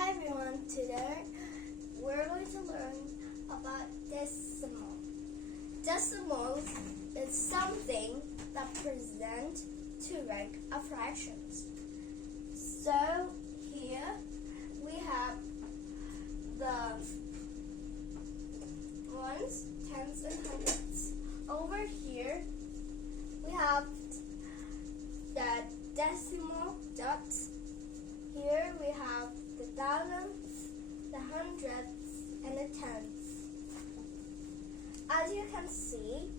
Hi everyone, today we're going to learn about decimal. Decimals is something that present to rank of fractions. So here we have the ones, tens, and hundreds. Over here we have the decimal dots. Here we have the thousands, the hundreds, and the tens. As you can see,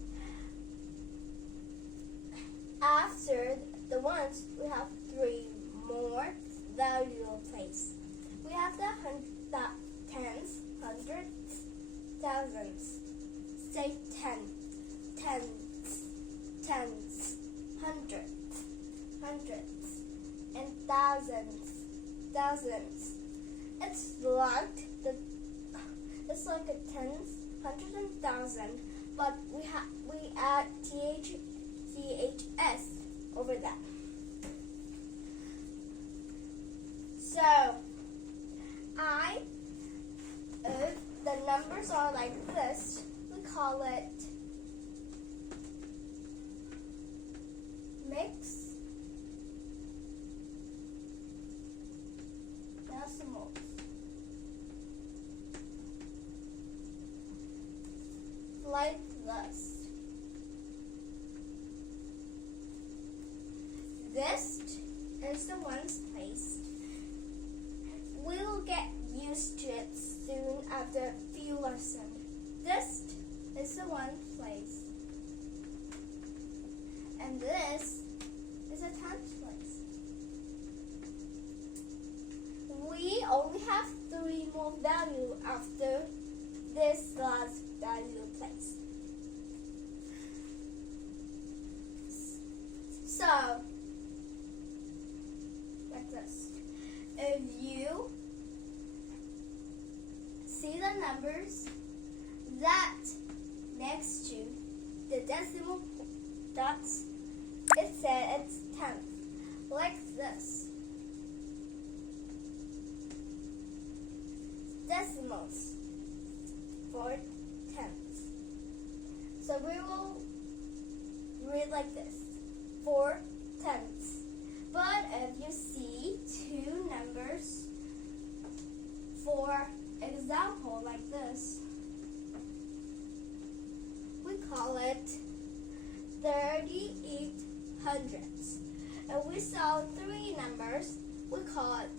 after the ones, we have three more valuable places. We have the tens, hundreds, thousands. Say tens, hundreds, and thousands. It's like a tens, hundreds, and thousand, but we add ths over that. So if the numbers are like this, we call it mixed decimals. Like this. This is the ones place. We will get used to it soon after a few lessons. This is the ones place. And this is a tenth place. We only have three more values after this last value place. So, like this. If you see the numbers that next to the decimal dots, it says it's tenth, like this. Decimals for tenths. So we will read like this, 4 tenths. But if you see two numbers, for example, like this, we call it 38 hundredths. If we saw three numbers, we call it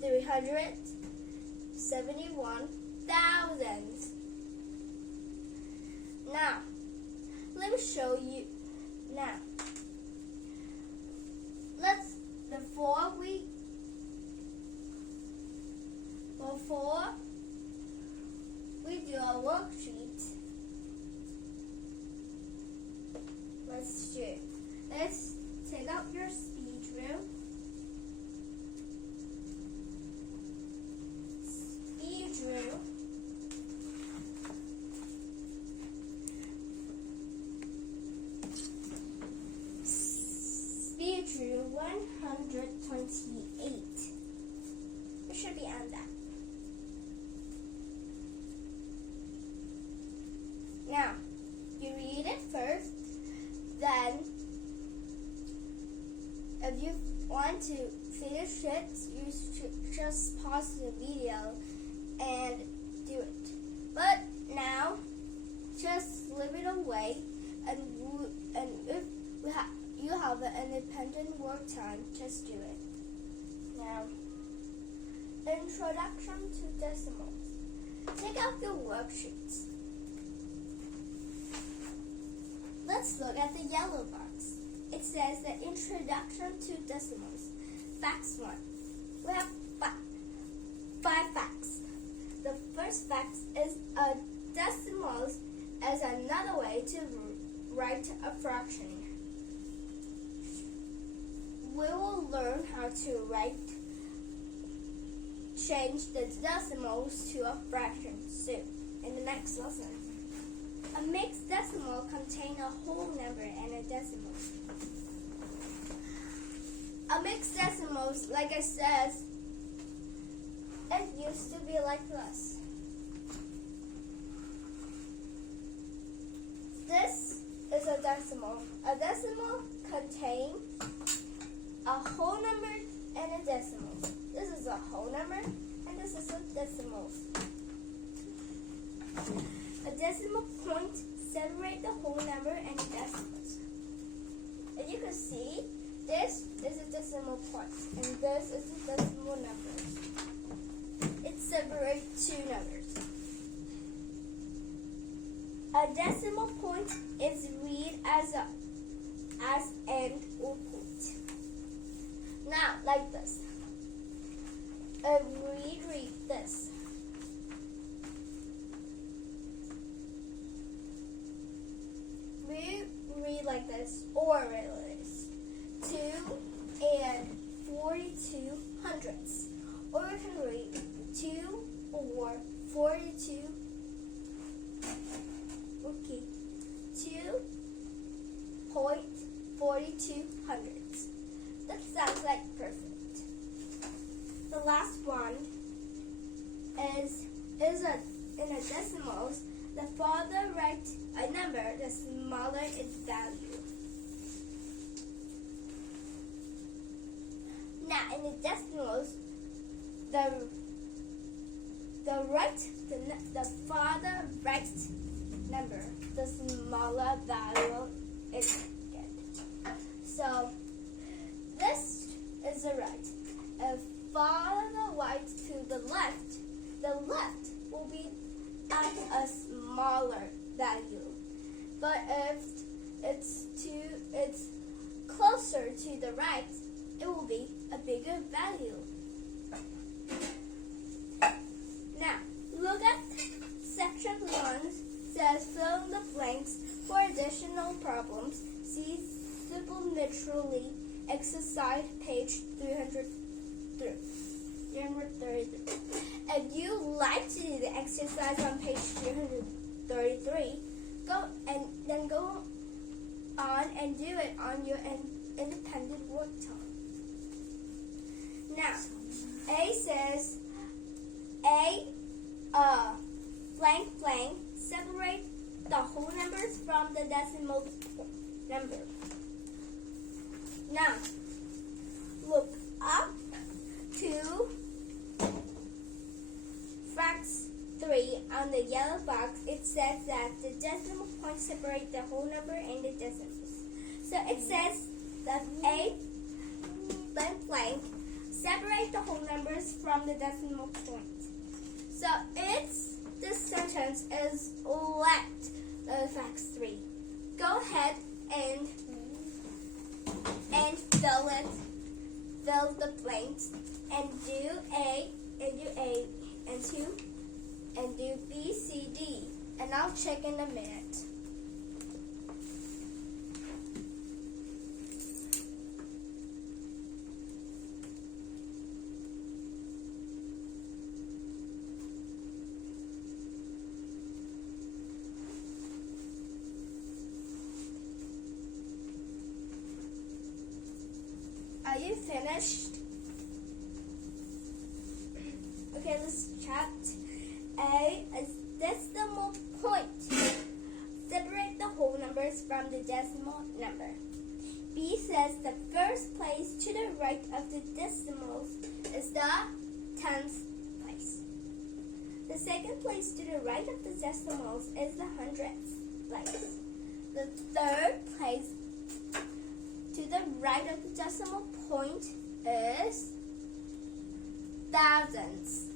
371 thousandths. Now, let me show you. Now, before we do a worksheet, let's take out your speed drill. Speed drill 128. It should be on that. Now, you read it first, then if you want to finish it, you should just pause the video and do it. But now, just leave it away, and if you have an independent work time, just do it. Now, introduction to decimals. Take out your worksheets. Let's look at the yellow box. It says the introduction to decimals. Facts 1. We have 5 facts. The first fact is a decimals is another way to write a fraction. We will learn how to change the decimals to a fraction soon in the next lesson. A mixed decimal contains a whole number and a decimal. A mixed decimals, like I said, It used to be like this. This is a decimal. A decimal contains a whole number and a decimal. This is a whole number and this is a decimal. A decimal point separates the whole number and the decimals. As you can see, this is a decimal point and this is a decimal number. It separates two numbers. A decimal point is read as an or point. Now, like this. Read this. We read like this, or read like this. 2 and 42 hundredths. Or we can read 2 or 42. Okay. 2.42 hundredths. That sounds like perfect. The last one is in a decimals. The farther right a number, the smaller its value. Now in the decimals, the farther right number, the smaller value it get. So this is the right. If follow the right to the left will be at a smaller value. But if it's closer to the right, it will be a bigger value. Now, look at section 1 says fill in the blanks for additional problems. See supplementary exercise page 333. If you like to do the exercise on page 333, go on and do it on your independent work time. Now, A says blank blank separate the whole numbers from the decimal number. Now, look up to facts 3 on the yellow box. It says that the decimal point separates the whole number and the decimals. So it says that A blank blank separate the whole numbers from the decimal point. So this sentence is like facts 3. Go ahead and fill the blanks and do A and 2 and do B, C, D, and I'll check in a minute. Are you finished? Okay, let's chat. A is decimal point. Separate the whole numbers from the decimal number. B says the first place to the right of the decimals is the tenth place. The second place to the right of the decimals is the hundredth place. The third place to the right of the decimal point is thousands.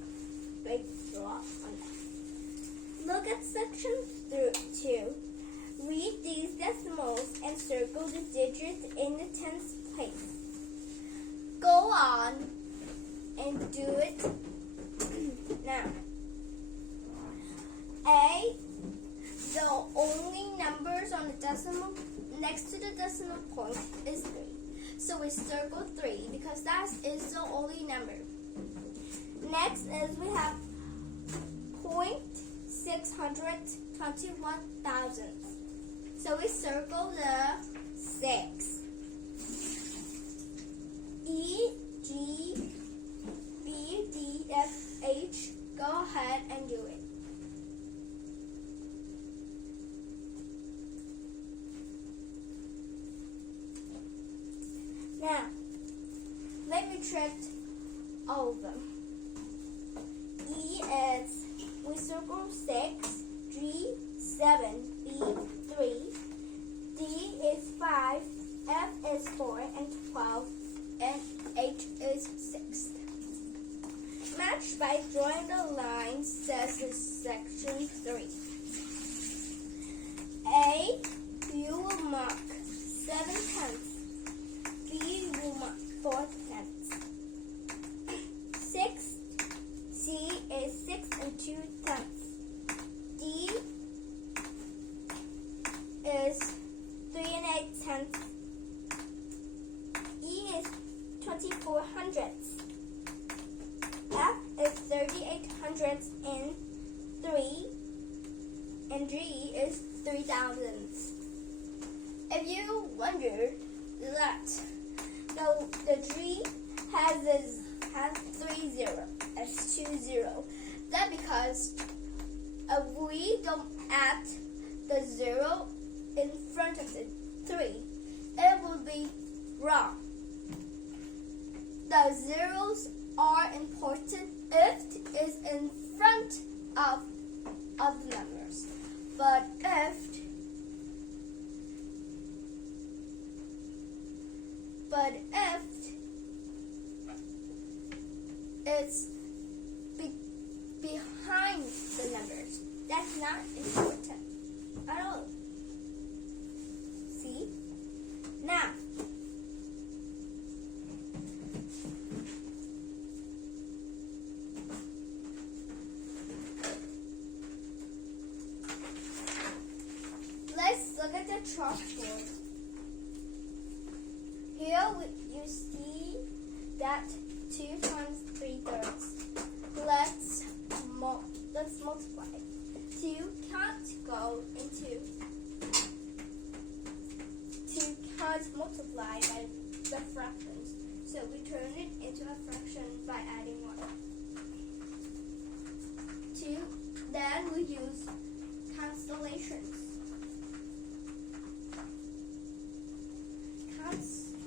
Big drop on that. Look at section 2. Read these decimals and circle the digits in the tenth place. Go on and do it now. A, the only numbers on the decimal next to the decimal point is 3. So we circle 3 because that is the only number. Next is we have 0.621 thousandths. So we circle the 6. E, G, B, D, F, Now, let me check all of them. E is we circle 6, G 7, B 3, D is 5, F is 4 and 12, and H is 6. Match by drawing the line, says in section 3. A, you will mark 7/10. B, you will mark 4/10. 6, C is 6 and 2/10. D is 3 and 8/10. E is 24 hundredths. F is 38 hundredths in 3, and G is 3 thousandths. If you wondered that the G has 3 0 as 2 0, that's because if we don't add the 0 in front of the 3, it will be wrong. The zeros are important if it is in front of the numbers, but if it's behind the numbers, that's not important at all. See? Now, let's look at the chalkboard. Here you see that 2 times 3/3. Let's multiply. 2 can't go into 2 can't multiply by the fractions, so we turn it into a fraction by adding 1. 2. Then we use cancellations.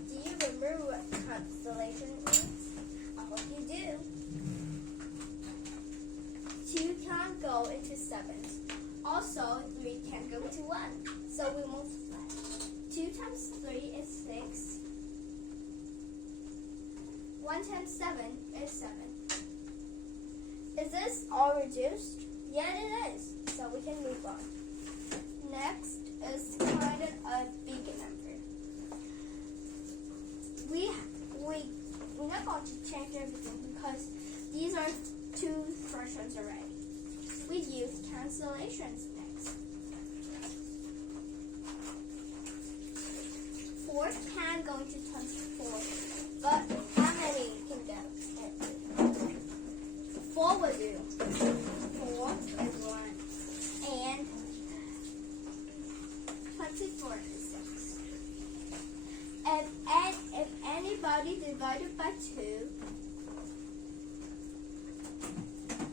Do you remember what cancellation means? I hope you do. 2 can't go into 7s. Also, 3 can't go into 1. So we multiply. 2 times 3 is 6. 1 times 7 is 7. Is this all reduced? Yeah, it is. So we can move on. Next is kind of a big number. We're not going to change everything because these are 2 fractions already. We use cancellations next. 4 can go into 24, but how many can go? 4 will do. 4 is 1, and 24 is 6. If anybody divided by 2,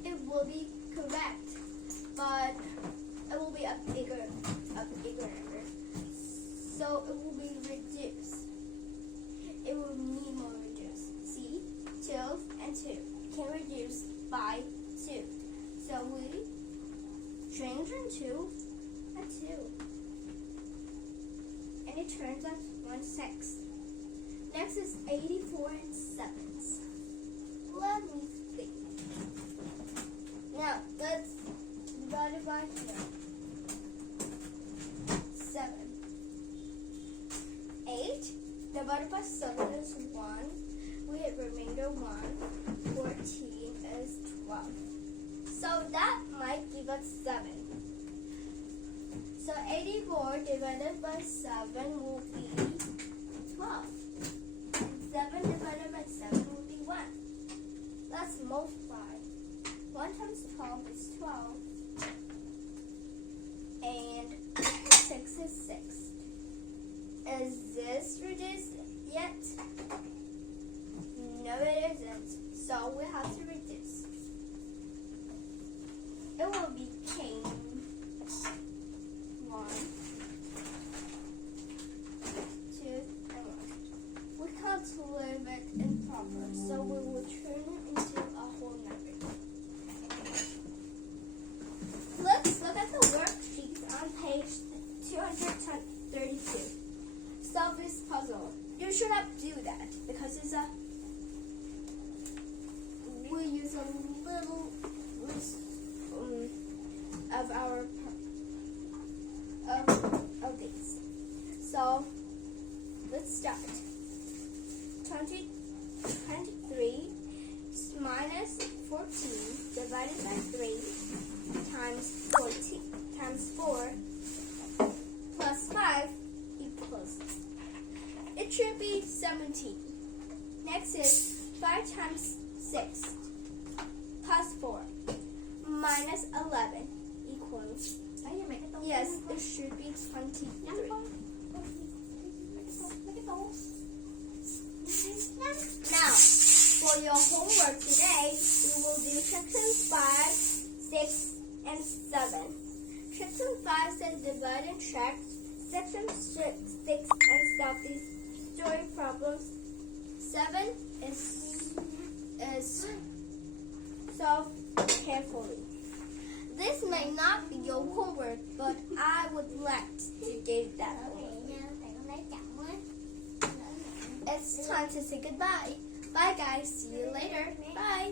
it will be correct, but it will be a bigger number. So it will be reduced. It will need more reduced. See, 12 and 2 can reduce by 2. So we change into a 2. And it turns out 1/6. Next is 84 and 7s. Let me think. Now, let's divide it by 4. 7. 8 divided by 7 is 1. We have remainder 1. 14 is 12. So that might give us 7. So 84 divided by 7 will be 12. 7 divided by 7 will be 1. Let's multiply. 1 times 12 is 12. And 6 is 6. Is this reduced yet? No, it isn't. So we have to reduce. It will become 1, 2, and 1. We can't So we will turn it into a whole number. Let's look at the worksheets on page 232. Solve this puzzle. You should have do that because it's we use a little of our of these. So let's start. 23 minus 14 divided by 3 times 14 times 4 plus 5 equals. It should be 17. Next is 5 times 6 plus 4 minus 11 equals. Yes, it should be 23. Now, for your homework today, we will do sections 5, 6, and 7. Section 5 says divide and track. Section 6 and solve these story problems. 7 is solve carefully. This may not be your homework, but I would like to give that away. It's time to say goodbye. Bye guys, see you later. Bye.